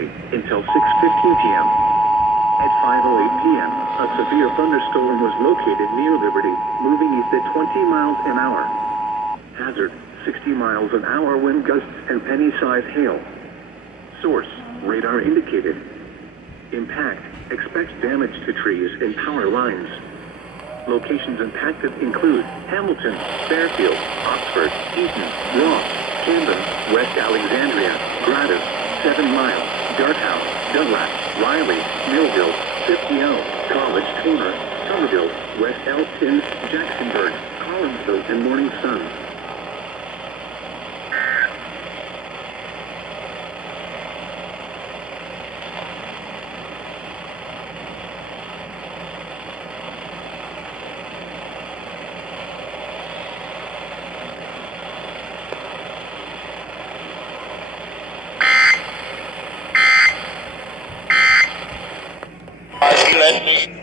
County until 6:15 p.m. At 5:08 p.m., a severe thunderstorm was located near Liberty, moving east at 20 miles an hour. Hazard, 60 miles an hour wind gusts and penny-sized hail. Source, radar indicated. Impact, expect damage to trees and power lines. Locations impacted include Hamilton, Fairfield, Oxford, Eaton, Ross, Camden, West Alexandria, Gratis, 7 Mile, Darthouse, Dunlap, Riley, Millville, 50L, College Taylor, Somerville, West Elton, Jacksonburg, Collinsville, and Morning Sun. Let me